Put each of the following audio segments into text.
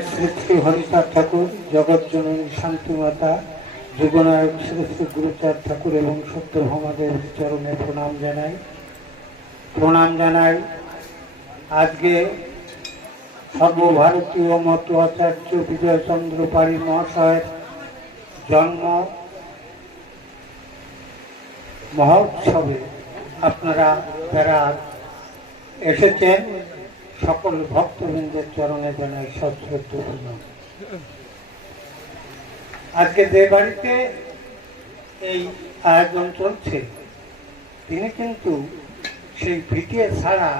শ্রী হরিচাঁদ ঠাকুর জগৎজননী শান্তিমাতা, যুগনায়ক শ্রী শ্রী গুরুচাঁদ ঠাকুর এবং সত্যভামাদের চরণে প্রণাম জানাই। প্রণাম জানাই। আজকে সর্বভারতীয় মত আচার্য বিজয়চন্দ্র পাড়ি মহাশয়ের জন্ম মহোৎসবে আপনারা যারা এসেছেন সকল ভক্তবৃন্দের চরণে জানাই সশ্রদ্ধ আজকে যে বাড়িতে এই আয়োজন চলছে, তিনি কিন্তু সেই ভিটিয়ে ছাড়া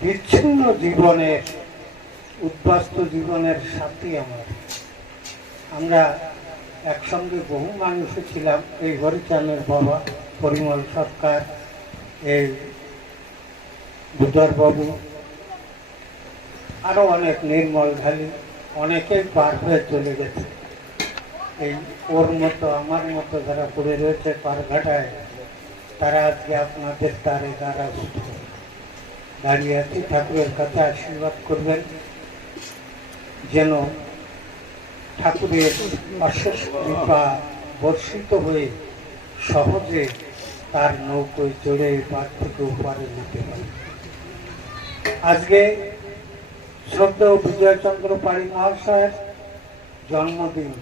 বিচ্ছিন্ন জীবনের, উদ্বাস্ত জীবনের সাথী আমার। আমরা একসঙ্গে বহু মানুষ ছিলাম, এই হরিচাঁদের বাবা, পরিমল সরকার এই বুধরবাবু আরও অনেক নির্মল ঢালি অনেকেই পার হয়ে চলে গেছে। এই ওর মতো, আমার মতো যারা পড়ে রয়েছে পারঘাটায়, তারা আজকে আপনাদের তারে দ্বারা দাঁড়িয়ে আছি, ঠাকুরের কাছে আশীর্বাদ করবেন, যেন ঠাকুরের অশেষ কৃপা বর্ষিত হয়ে সহজে তার নৌকোয় চড়ে পার থেকে ওপারে যেতে পারে। আজকে শ্রদ্ধেয় বিজয়চন্দ্র পাড়ি মহাশয়ের জন্মদিন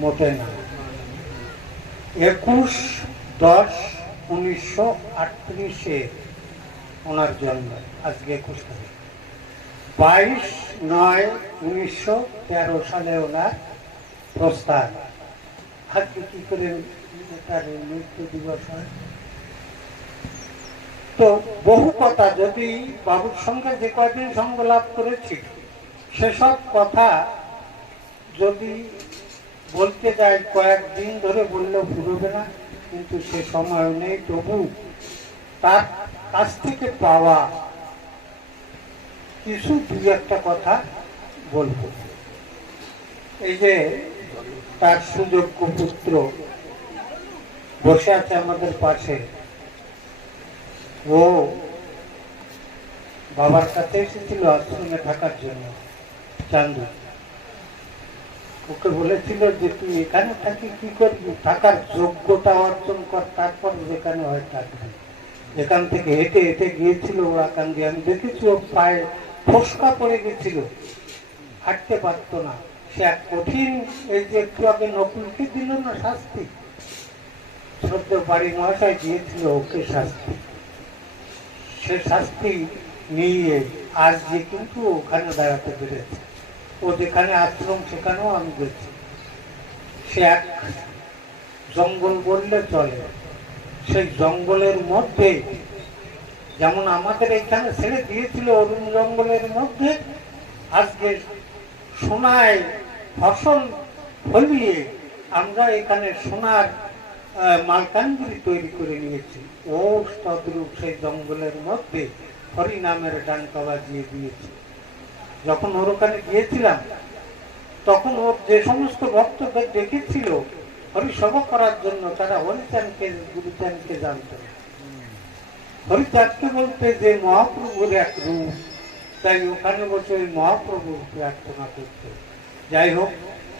মোটে না। একুশ দশ উনিশশো আটত্রিশে ওনার জন্ম, আজকে একুশ তারিখ। বাইশ নয় উনিশশো তেরো সালে ওনার প্রস্তাব আজকে কি করে তার মৃত্যু দিবস হয়। তো বহু কথা, যদি বাবুর সঙ্গে যে করেছি, সেসব কথা যদি বলতে যাই, কয়েকদিন ধরে বললেও ফুরবে না, কিন্তু সে সময় নেই। তবু তার কাছ থেকে পাওয়া কিছু দুই একটা কথা বলব। এই যে তার সুযোগ্য পুত্র বসে আছে আমাদের পাশে। ও বাবার কাছে এসেছিল আশ্রমে থাকার জন্য, চান্দু। ওকে বলেছিল যে, তুই এখানে থাকি, কি করবি? থাকার যোগ্যতা অর্জন কর, তারপর যেখানে হয় থাকবি। এখান থেকে হেঁটে হেঁটে গিয়েছিল ওরা কান্দি আমি দেখেছি ওর পায়ে ফসকা পড়ে গেছিল। হাঁটতে পারতো না। সে এক কঠিন, এই যে একটু আগে নকুলকে দিল না শাস্তি? শ্রদ্ধ বাড়ি মহাশয় দিয়েছিল ওকে শাস্তি। সে শাস্তি নিয়ে আজ যে কিন্তু ওখানে দাঁড়াতে পেরেছে। ও যেখানে আশ্রম, সেখানেও আমি গেছি। সে এক জঙ্গল বললে চলে। সেই জঙ্গলের মধ্যে, যেমন আমাদের এখানে ছেড়ে দিয়েছিল অরুণ জঙ্গলের মধ্যে, আজকে সোনায় ফসল ফলিয়ে আমরা এখানে সোনার আহ, মালকানগিরি তৈরি করে নিয়েছি। ও তদ্রূপ সেই জঙ্গলের মধ্যে হরি নামের ডাঙ্কা বাজিয়ে দিয়েছি। যখন ওর ওখানে গিয়েছিলাম তখন ওর যে সমস্ত ভক্তদের দেখেছিল হরিসভা করার জন্য তারা হরিচানকে গুরুচানকে জানত। হরিচাঁদকে বলতে যে মহাপ্রভুর এক রূপ। তাই ওখানে বসে ওই মহাপ্রভুর প্রার্থনা করতে। যাই হোক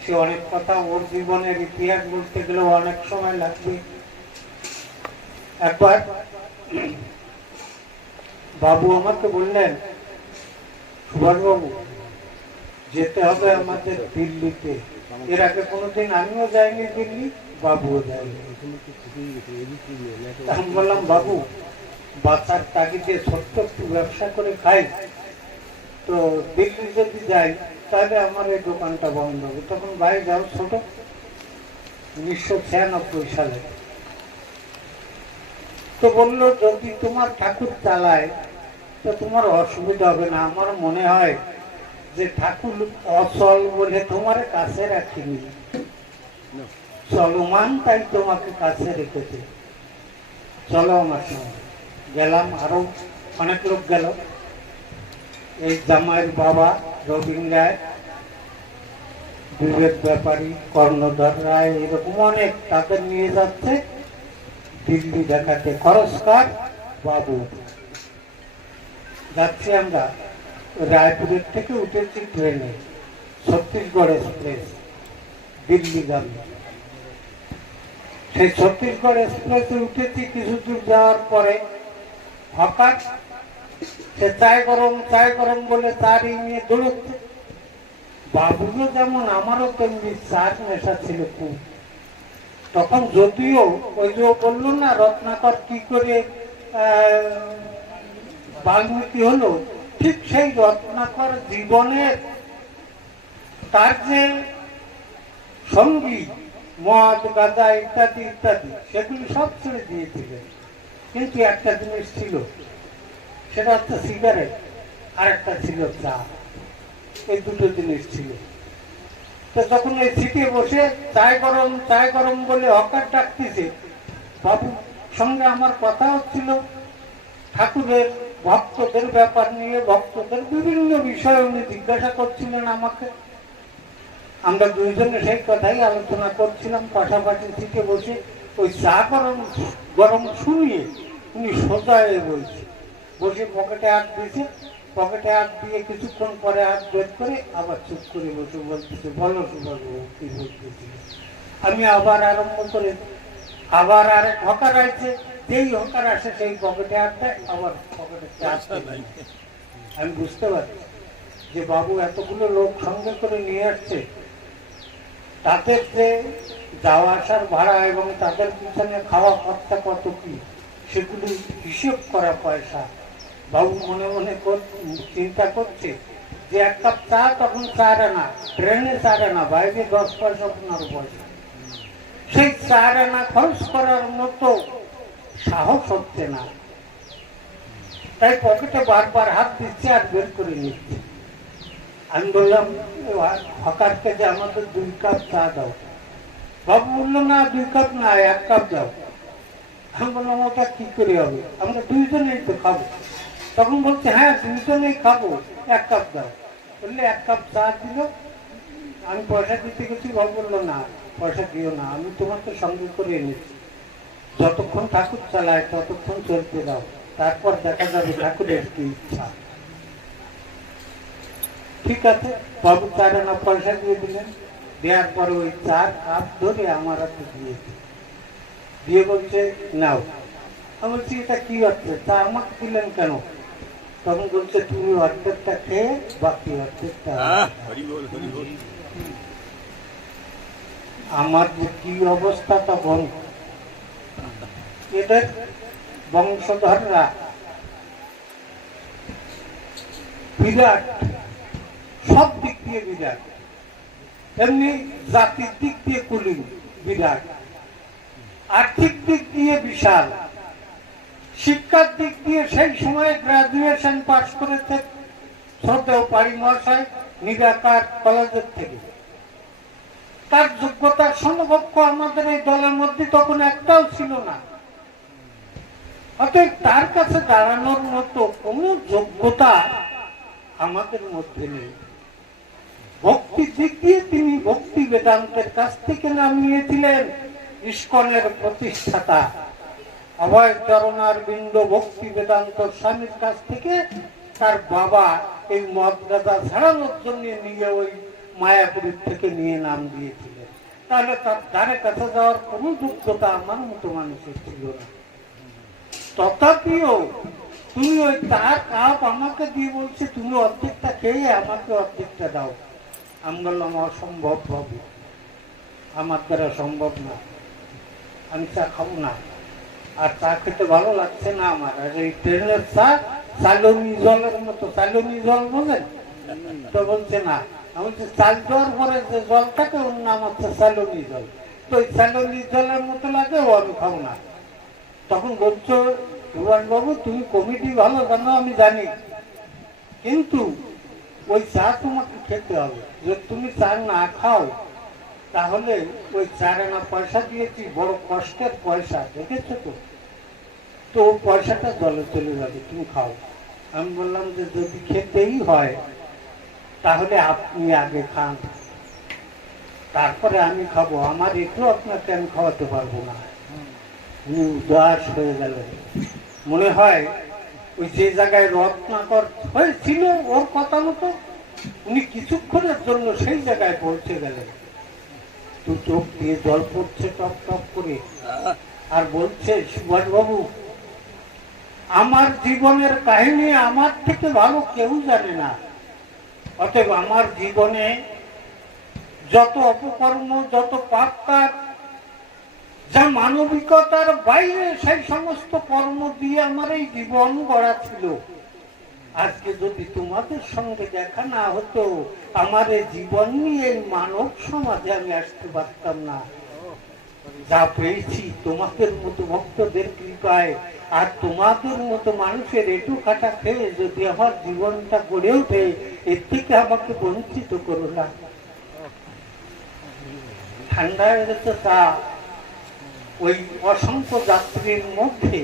সে অনেক কথা, ওর জীবনের ইতিহাস বলতে গেলেও অনেক সময় লাগবে। একবার বাবু আমাকে বললেন, সুভাষবাবু, যেতে হবে আমাদের দিল্লিতে। এর আগে কোনোদিন আমিও যাইনি দিল্লি, বাবুও যায়নি। তা আমি বললাম, বাবু বাচ্চার তাগিদে ছোট্ট একটু ব্যবসা করে খাই। তো দিল্লি যদি যাই তাহলে আমার এই দোকানটা বন্ধ হবে। তখন ভাই যাও ছোট উনিশশো ছিয়ানব্বই সালে। তো বলল যদি তোমার ঠাকুর চালায় তো তোমার অসুবিধা হবে না। আমার মনে হয় যে ঠাকুর অচল বলে তোমার কাছে রাখিনি। চলমান তাই তোমাকে কাছে রেখেছে। চলো আমার সঙ্গে। গেলাম আরও অনেক লোক গেল। এই জামাইয়ের বাবা রবীন রায় বিবেক ব্যাপারী, কর্ণধর রায়, এরকম অনেক তাদের নিয়ে যাচ্ছে। দিল্লি দেখাতে খরচকার বাবু। যাচ্ছি আমরা রায়পুরের থেকে উঠেছি ট্রেনে, ছত্তিশগড় এক্সপ্রেস, দিল্লি যাবে। সেই ছত্তিশগড় এক্সপ্রেসে উঠেছি কিছু দূর যাওয়ার পরে, হঠাৎ সে চায় গরম চায় গরম বলে তার নিয়ে দৌড়চ্ছে। বাবুরও যেমন আমারও তেমনি চার নেশা ছিল খুব। তখন যদিও ওই যে বলল না, রত্নাকর কি করে বাল্মীকি হলো, ঠিক সেই রত্নাকর জীবনের তার যে সঙ্গী, মদ, গাঁজা ইত্যাদি ইত্যাদি, সেগুলি সব ছেড়ে দিয়েছিলেন। কিন্তু একটা জিনিস ছিল সেটা হচ্ছে সিগারেট আর একটা ছিল চা। এই দুটো জিনিস ছিল। তো যখন এই সিটে বসে চায় গরম চায় গরম বলে হকার ডাকতেছে, বাবু, সঙ্গে আমার কথা হচ্ছিল। ঠাকুরের ভক্তদের ব্যাপার নিয়ে, ভক্তদের বিভিন্ন বিষয় উনি জিজ্ঞাসা করছিলেন আমাকে। আমরা দুইজনে সেই কথাই আলোচনা করছিলাম, পাশাপাশি সিটে বসে ওই চা গরম গরম শুনিয়ে উনি সোজা হয়ে বলছে বসে পকেটে হাত দিয়েছে পকেটে হাত দিয়ে কিছুক্ষণ পরে হাত বের করে আবার চুপ করে বসে বলতেছে বলো সুভাষবাবু কি বলতেছিল আমি আবার আরম্ভ করে আবার আরেক হকার আছে যেই হকার আসে সেই পকেটে হাত দেয় আবার পকেটে আমি বুঝতে পারছি যে বাবু এতগুলো লোক সঙ্গে করে নিয়ে আসছে তাদের যে যাওয়া আসার ভাড়া এবং তাদের পিছনে খাওয়া খরচা কত কি সেগুলি হিসেব করা পয়সা। বাবু মনে মনে চিন্তা করছে যে এক কাপ চা তখন চার আনা ট্রেনে চার আনা বাইরে দশ পয়সা পনেরো পয়সা। সেই চার আনা খরচ করার মতো সাহস হচ্ছে না। তাই পকেটে বারবার হাত দিচ্ছে আর বের করে নিচ্ছে। আমি বললাম হকারকে যে আমাদের দুই কাপ চা দাও। বাবু বলল, না, দুই কাপ না, এক কাপ দাও। আমি বললাম, ওটা কি করে হবে? আমরা দুইজনেই তো খাব। তখন বলছে হ্যাঁ দুইজনেই খাব, এক কাপ দাও। বললে, এক কাপ চা দিল। আমি পয়সা দিতে গেছি বাবু বলল, না, পয়সা দিও না, আমি তোমাকে সঙ্গে করে এনেছি। যতক্ষণ ঠাকুর চালায়, ততক্ষণ চলতে দাও। তারপর দেখা যাবে ঠাকুরের কি ইচ্ছা। ঠিক আছে, বাবু চার আনা পয়সা দিয়ে দিলেন। দেওয়ার পরে ওই চার কাপ ধরে আমার হাতে দিয়েছে। দিয়ে বলছে, নাও। আমি বলছি, এটা কি হচ্ছে তা আমাকে দিলেন কেন? তখন বলছে তুমি অর্ধেকটা খেয়ে বাকি অর্ধেকটা আমার যে কি অবস্থা তখন এদের বংশধররা বিরাট সব দিক দিয়ে বিরাট। এমনি জাতির দিক দিয়ে কুলিন বিরাট। আর্থিক দিক দিয়ে বিশাল। শিক্ষার দিক দিয়ে সেই সময় গ্রাজুয়েশন পাশ করেছে শ্রদ্ধেয় পাড়ি মহাশয় নিরাকার কলেজের থেকে। তার যোগ্যতার সমকক্ষ আমাদের এই দলের মধ্যে তখন একটাও ছিল না। অতএব তার কাছে দাঁড়ানোর মতো কোনো যোগ্যতা আমাদের মধ্যে নেই। ভক্তি দিক দিয়ে তিনি ভক্তি বেদান্তের কাছ থেকে নাম নিয়েছিলেন ইস্কনের প্রতিষ্ঠাতা। অভয় চরণার বিন্দ ভক্তি বেদান্ত স্বামীর কাছ থেকে তার বাবা এই মদ গাদা ছাড়ানোর জন্য নিয়ে ওই মায়াপুরীর থেকে নিয়ে নাম দিয়েছিলেন। তাহলে তার কাছে যাওয়ার যোগ্যতা আমার মতো মানুষের ছিল না। তথাপিও তুমি ওই তার কাপ আমাকে দিয়ে বলছে, তুমি অর্ধেকটা খেয়ে আমাকে অর্ধেকটা দাও। আমি বললাম, অসম্ভব বাবু, আমার দ্বারা সম্ভব না। আমি চা খাব না। আর চা খেতে ভালো লাগছে না আমার। আর এই ট্রেনের চা, চালনি জলের মতো, চালনি জল বোঝেন তো বলছে না। আমি বলছি, চাল দেওয়ার পরে যে জল থাকে ওর নাম হচ্ছে চালনি জল। তো ওই চালনি জলের মতো লাগে, ও আমি খাব না। তখন বলছো সুভাষ বাবু, তুমি কমিটি ভালো জানো, আমি জানি। কিন্তু ওই চা তোমাকে খেতে হবে। যদি তুমি চা না খাও তাহলে ওই চার আনা পয়সা দিয়েছি বড় কষ্টের পয়সা? দেখেছ তো? তো পয়সাটা জলে চলে যাবে, তুমি খাও। আমি বললাম যে যদি খেতেই হয়, তাহলে আপনি আগে খান। তারপরে আমি খাব। আমার একটু আপনাকে আমি খাওয়াতে পারব না। উনি উদাস হয়ে গেলেন মনে হয় ওই যে জায়গায় রত্নাকর হয়েছিল ওর কথা মতো? উনি কিছুক্ষণের জন্য সেই জায়গায় পৌঁছে গেলেন। তো চোখ দিয়ে জল পড়ছে টপ টপ করে। আর বলছে সুভাষ বাবু আমার জীবনের কাহিনী আমার থেকে ভালো কেউ জানে না। অতএব আমার জীবনে যত অপকর্ম, যত পাপ কাজ যা মানবিকতার বাইরে সেই সমস্ত কর্ম দিয়ে আমার এই জীবন গড়া ছিল। আজকে যদি তোমাদের সঙ্গে দেখা না হতো, আমার জীবন নিয়ে মানব সমাজে আমি আসতে পারতাম না। যা পেয়েছি তোমাদের মতো ভক্তদের কৃপায়, আর তোমাদের মতো মানুষের একটু কাটা খেয়ে যদি আমার জীবনটা গড়ে ওঠে, এর থেকে আমাকে বঞ্চিত করো না। ঠান্ডা হয়ে গেছে তা, ওই অসংখ্য যাত্রীর মধ্যে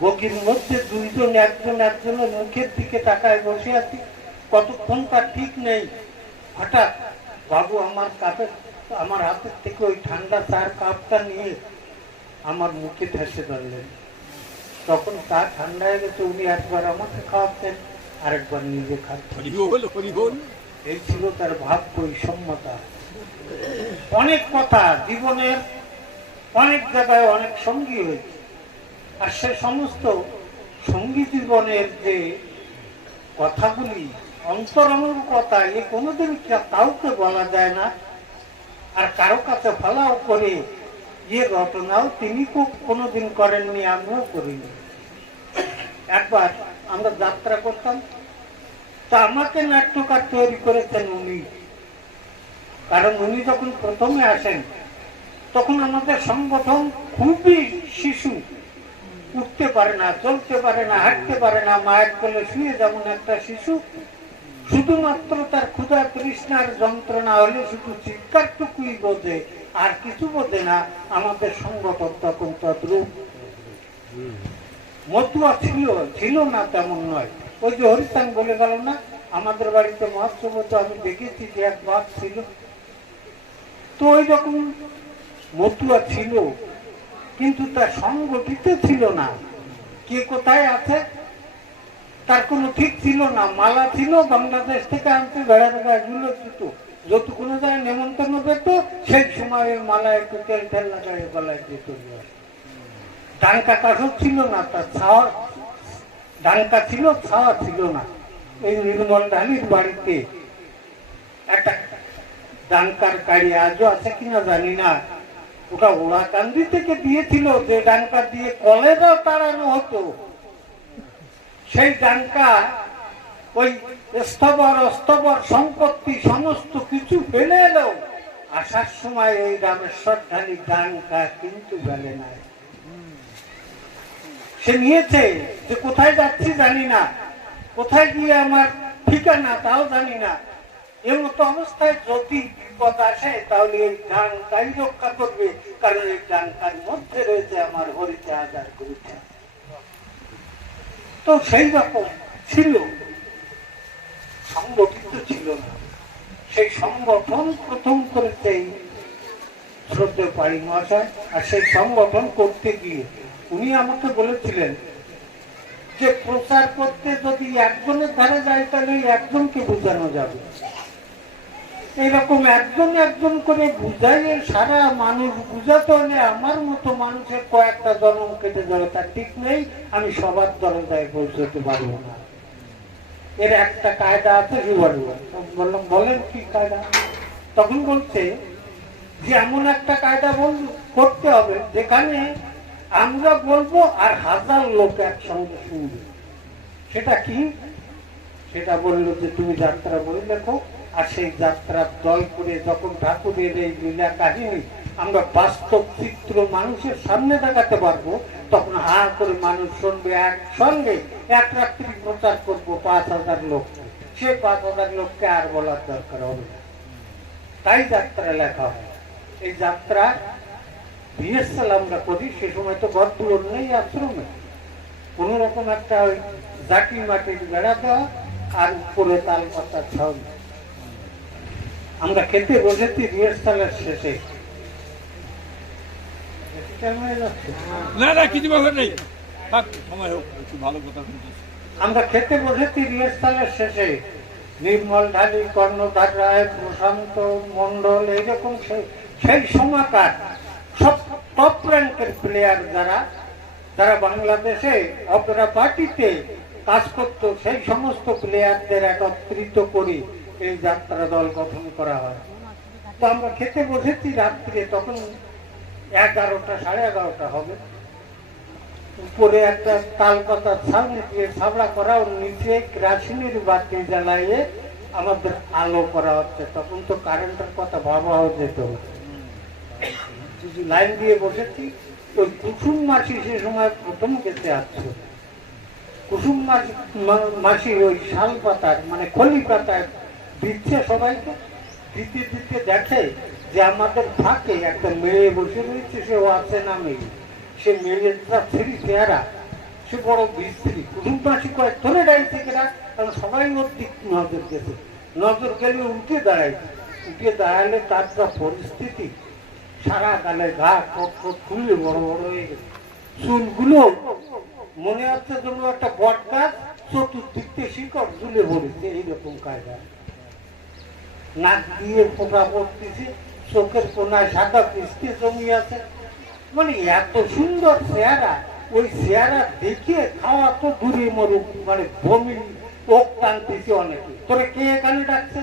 বগির মধ্যে দুইজন একজন একজনের মুখের দিকে তাকায় বসে আছি। কতক্ষণ তার ঠিক নেই। হঠাৎ বাবু আমার কাপের আমার হাতের থেকে ওই ঠান্ডা তার কাপটা নিয়ে আমার মুখে ঠেসে ধরলেন। তখন তা ঠান্ডা হয়ে গেছে উনি একবার আমাকে খাওয়াতেন আরেকবার নিজে খাচ্ছেন। হরিবোল এই ছিল তার ভাব বৈষম্যতা। অনেক কথা জীবনের অনেক জায়গায় অনেক সঙ্গী হয়েছে। আর সে সমস্ত সঙ্গী জীবনের যে কথাগুলি অন্তরঙ্গ কথা এ কোনোদিন কাউকে বলা যায় না? আর কারও কাছে ফলাও করে যে ঘটনাও তিনি খুব কোনোদিন করেননি, আমিও করিনি। একবার আমরা যাত্রা করতাম, তা আমাকে নাট্যকার তৈরি করেছেন উনি। কারণ উনি যখন প্রথমে আসেন, তখন আমাদের সংগঠন খুবই শিশু। উঠতে পারে না, চলতে পারে না, হাঁটতে পারে না, মায়ের কোলে শুয়ে যেমন একটা শিশু, শুধুমাত্র তার ক্ষুধা তৃষ্ণার যন্ত্রণা হলে শুধু চিৎকারটুকুই বোঝে, আর কিছু বোঝে না, আমাদের সংগঠন তখন তদ্রুপ মতুয়া ছিল ছিল না তেমন নয়। ওই যে হরিস্থান বলে গেল না, আমাদের বাড়িতে মহোৎসব আমি দেখেছি যে এক বাপ ছিল। তো ওই রকম মতুয়া ছিল। কিন্তু তা সংগঠিত ছিল না। কে কোথায় আছে? তার কোনো ঠিক ছিল না। মালা ছিল, বাংলাদেশ থেকে আনতে বেড়া বেড়া এগুলো জুতো যত কোনো জায়গায় নেমন্তন্ন পেত, সেই সময় মালা একটু তেল তেল লাগাই গলায় যেত ডাঙ্কা কাঠও ছিল না, তার ছাওয়া ডাঙ্কা ছিল, ছাওয়া ছিল না। এই নির্মল ঢালির বাড়িতে একটা ডাঙ্কার গাড়ি আজও আছে কিনা জানি না। ওটা ওড়াকান্দি থেকে দিয়েছিল, যে ডাঙ্কা দিয়ে কলেজও তাড়ানো হতো। সেই ডাঙ্কা ওই স্তবর, অস্তবর সম্পত্তি সমস্ত কিছু ফেলে এলো। আসার সময় এই রামেশ্বর ঢালি ডাঙ্কা কিন্তু গেলে নাই সে নিয়েছে যে কোথায় যাচ্ছি জানি না। কোথায় গিয়ে আমার ঠিকানা তাও জানি না। এর মতো অবস্থায় যদি বিপদ আসে, তাহলে এই ডানকাই রক্ষা করবে। কারণ এই ডানকার মধ্যে রয়েছে আমার হরিতে হাজার গুরুতে তো সেই রকম ছিল। সংগঠিত ছিল না। সেই সংগঠন প্রথম করেছে এই শ্রদ্ধেয় পাড়ি মহাশয়, আর সেই সংগঠন করতে গিয়ে উনি আমাকে বলেছিলেন যে প্রচার করতে যদি একজনের ধারে যায়, তাহলে একজনকে বোঝানো যাবে। এইরকম একজন একজন করে বুঝাইয়ে সারা মানুষ বুঝাতে হলে আমার মতো মানুষের কয়েকটা জন্ম কেটে যাবে, তার ঠিক নেই, আমি সবার দরজায় পৌঁছতে পারব না। এর একটা কায়দা আছে বললাম, বলেন কি কায়দা? তখন বলছে যে, এমন একটা কায়দা বল, করতে হবে, যেখানে আমরা বলব আর হাজার লোক একসঙ্গে শুনবে। সেটা কি? সেটা বলল যে, তুমি যাত্রা বই লেখো আর সেই যাত্রার দল করে যখন ঠাকুরের এই লীলা কাহিনী আমরা বাস্তব চিত্র মানুষের সামনে দেখাতে পারব, তখন হা করে মানুষ শুনবে একসঙ্গে, এক রাত্রি প্রচার করব পাঁচ হাজার লোক সে পাঁচ হাজার লোককে আর বলার দরকার হবে। তাই যাত্রা লেখা হয়। এই যাত্রা বিএসএল আমরা করি, সে সময় তো ঘর নেই, আশ্রমে। কোন রকম একটা ওই জাটি মাটির বেড়া দেওয়া আর উপরে তাল পাতা ছাউনি। আমরা খেতে বসেছি রিহার্সালের শেষে? না না কিছু ব্যাপার নেই। সময় হোক একটু ভালো কথা আমরা খেতে বসেছি রিহার্সালের শেষে। নির্মল ঢালি কর্ণধার রায় প্রশান্ত মন্ডল এইরকম সেই- সেই সময়কার সব টপ র্যাঙ্কের প্লেয়ার যারা যারা বাংলাদেশে অপেরা পার্টিতে কাজ করত সেই সমস্ত প্লেয়ারদের একত্রিত করে এই যাত্রা দল গঠন করা হয়। তো আমরা খেতে বসেছি রাত্রে, তখন এগারোটা, সাড়ে এগারোটা হবে। উপরে একটা তাল পাতার সামনে দিয়ে ছাবড়া করা ওর নিচে কেরাসিনের বাতি জ্বালাইয়ে আমাদের আলো করা হচ্ছে। তখন তো কারেন্টের কথা ভাবাও যেত। লাইন দিয়ে বসেছি। ওই কুসুম মাসি সে সময় প্রথম গেতে আসছে। কুসুম মাসি ওই শাল পাতার মানে খলি পাতায় দিচ্ছে সবাইকে, দিতে দিতে দেখে যে আমাদের ফাঁকে একটা মেয়ে বসে রয়েছে সে ও আছে না মেয়ে। সে মেয়েটা ছেড়ি চেহারা, সে বড় বিস্ত্রী কুসুম মাসি কয়েক ধরে ডাইছে কেনা কারণ সবাই ওর দিক নজর গেছে। নজর গেলে উঠে দাঁড়াইছে উঠে দাঁড়ালে তার যা পরিস্থিতি, সারা গালে ঘা কক্ষ খুলে বড় বড় হয়ে গেছে। চুলগুলো মনে হচ্ছে যেন একটা বট গাছ চতুর্দিক দিয়ে শিকড় ঝুলে পড়েছে, এইরকম কায়দা। নাক দিয়ে পোকা পড়তেছে, চোখের কোনায় সাদা পিস্তি জমি আছে। মানে এত সুন্দর চেহারা, ওই চেহারা দেখে খাওয়া তো দূরে মরুক মানে বমি ওক টানতেছে অনেকে। তোরে কে এখানে ডাকছে?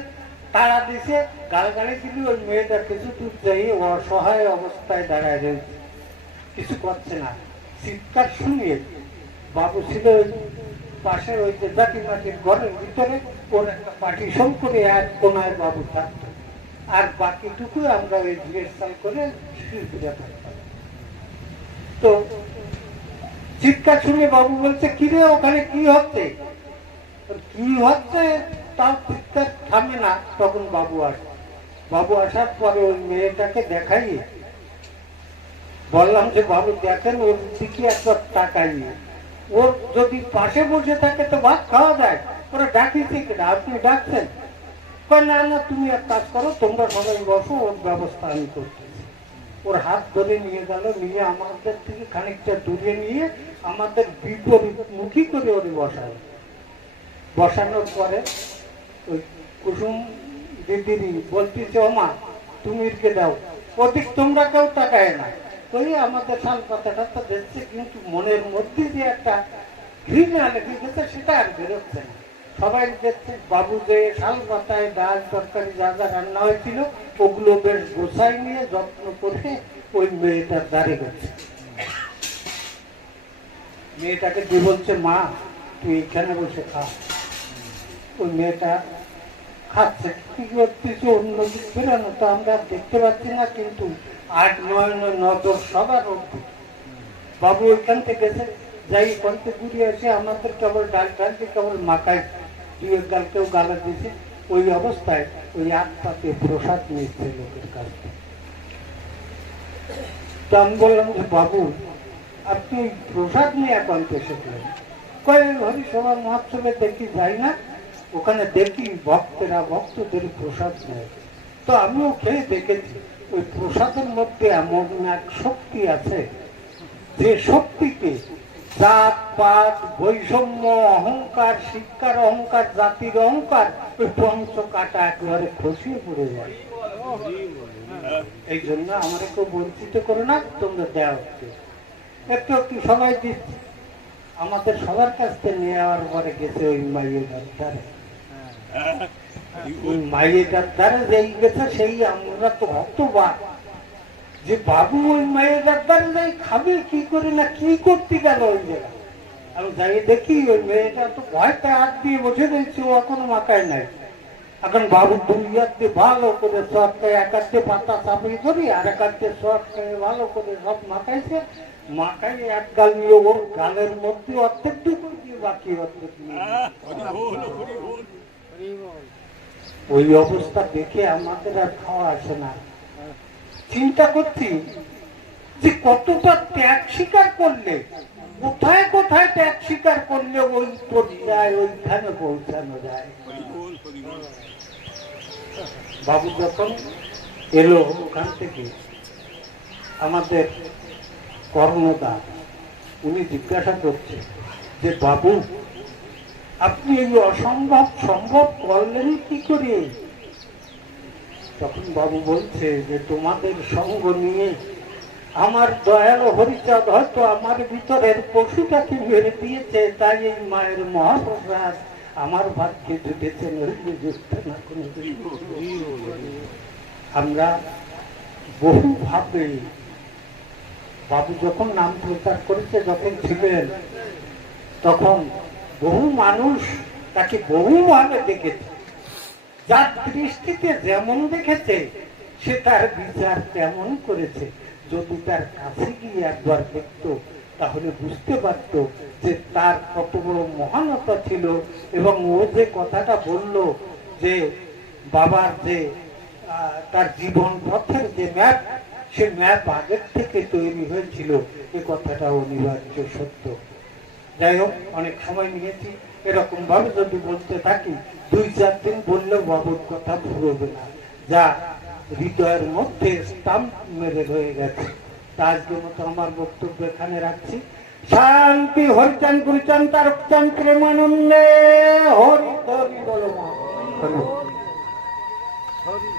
তারা দিছে, গালগালি দিলি ওই মেয়েটা কিছু দূর যাই অসহায় অবস্থায় দাঁড়ায় রয়েছে। কিছু করছে না। চিৎকার শুনিয়ে বাবু ছিল পাশের ওই যে জাতি মাটির ঘরের ভিতরে ওর একটা পার্টিশন করে এক কোনায় বাবু থাকতো। আর বাকিটুকু আমরা ওই রিহার্সাল করে শিল্পীরা থাকতাম তো চিৎকার শুনে বাবু বলছে, কিরে, ওখানে কি হচ্ছে? কি হচ্ছে তার চিৎকার থামে না, তখন বাবু আসে, বাবু আসার পরে ওই মেয়েটাকে দেখাই বললাম যে, বাবু দেখেন, ওর দিকে একটা টাকা নিয়ে ওর যদি পাশে বসে থাকে তো ভাত খাওয়া যায়। ওরা ডাকিছে কিনা আপনি ডাকছেন। না না, তুমি এক কাজ করো, তোমরা সবাই বসো, ওর ব্যবস্থা আমি করতেছি। ওর হাত ধরে নিয়ে গেল, নিয়ে আমাদের থেকে খানিকটা দূরে নিয়ে আমাদের বিপরীত মুখী করে ওরে বসালো। বসানোর পরে ওই কুসুম দিদিরি বলতেছে, ওমা তুমি দাও। ওদিক তোমরা কেউ তাকায় না। ওই আমাদের শাল পাতাটা তো দেখছে কিন্তু মনের মধ্যে যে একটা ঘৃণা লেগে গেছে, সেটা আর বেরোচ্ছে না। সবাই দেখছে বাবু যে শাল পাতায় ডাল তরকারি যা যা রান্না হয়েছিল, ওগুলো বেশ গোছাই নিয়ে যত্ন করে ওই মেয়েটার দাঁড়িয়ে গেছে। মেয়েটাকে দিয়ে বলছে, মা, তুই এখানে বসে খা। ওই মেয়েটা খাচ্ছে। কি করতেছে অন্যদিক ফেরানো তো আমরা দেখতে পাচ্ছি না, কিন্তু আট, নয় সবার বাবু ওইখান থেকে যাই এসে আমাদের কেবল ডাল ডালকে কেবল মাকায় দুই কেউ গালা দিয়েছে। ওই অবস্থায় ওই আত্মাতে প্রসাদ লোকের কাছ তো আমি বললাম যে, বাবু, আপনি প্রসাদ নিয়ে এখন এসেছিলেন। কয়েক হরিসভা মহোৎসবে দেখি যাই না, ওখানে দেখি ভক্তেরা, ভক্তদের প্রসাদ নেয়। তো আমিও খেয়ে দেখেছি। ওই প্রসাদের মধ্যে এমন এক শক্তি আছে যে শক্তিতে জাত, পাত, বৈষম্য, অহংকার, শিক্ষার অহংকার, জাতির অহংকার ওই পঞ্চ কাটা একেবারে খসিয়ে পড়ে যায়। এই জন্য আমার কেউ বঞ্চিত করো না, তোমরা দেওয়া হচ্ছে একটু একটু সবাই দিচ্ছে আমাদের সবার কাছ থেকে নিয়ে নেওয়ার পরে গেছে ওই মাইয়ের দ্বারে ওই মাইয়েটার দ্বারে যেই গেছে সেই আমরা তো ভক্তবাদ যে বাবু ওই মায়ের দ্বারে যাই খাবে কি করে না কি করতে গেল ওই জায়গায়? আমি যাই দেখি ওই মেয়েটা তো ভয়তে হাত দিয়ে বসে রয়েছে ও এখনও মাথায় নাই। এখন বাবু দুই হাতে ভালো করে সব এক হাতে পাতা চাপিয়ে ধরি আর এক হাতে সব ভালো করে সব মাখাইছে। মাখাই এক গাল নিয়ে ওর গালের মধ্যে অর্ধেক দিয়ে বাকি অর্ধেক নিয়ে ওই অবস্থা দেখে আমাদের আর খাওয়া আসে না। চিন্তা করছি যে কতটা ত্যাগ স্বীকার করলে, কোথায় কোথায় ত্যাগ স্বীকার করলে ওই পর্যায়ে ওইখানে পৌঁছানো যায়? বাবু যখন এলো ওখান থেকে, আমাদের কর্ণদা উনি জিজ্ঞাসা করছে যে, বাবু আপনি এই অসম্ভব সম্ভব করলেন কি করে তখন বাবু বলছে যে তোমাদের সঙ্গ নিয়ে আমার দয়াল হরিচাঁদ হয়তো আমার ভিতরের পশুটাকে মেরে দিয়েছে তাই এই মায়ের মহাপ্রসাদ আমার ভাগ্যে জুটেছে না। আমরা বহুভাবে বাবু যখন নাম প্রচার করেছে যখন ছিলেন তখন বহু মানুষ তাকে বহুভাবে দেখেছে। যার দৃষ্টিতে যেমন দেখেছে, সে তার বিচার তেমন করেছে। যদি তার কাছে গিয়ে একবার দেখতো, তাহলে বুঝতে পারতো যে তার কত বড় মহানতা ছিল এবং ও যে কথাটা বলল যে বাবার যে তার জীবন পথের যে ম্যাপ, সে ম্যাপ আগের থেকে তৈরি হয়েছিল, এ কথাটা অনিবার্য সত্য। যাই হোক, অনেক সময় নিয়েছি এরকম ভাবে যদি বলতে থাকি, দুই চার দিন বললেও বাবুর কথা ভুলবে না যা হৃদয়ের মধ্যে স্টাম্প মেরে রয়ে গেছে তা আজকের মতো আমার বক্তব্য এখানে রাখছি শান্তি হরিচান গুরুচান তারকচান প্রেমানন্দে, হরি হরি বল। হরি।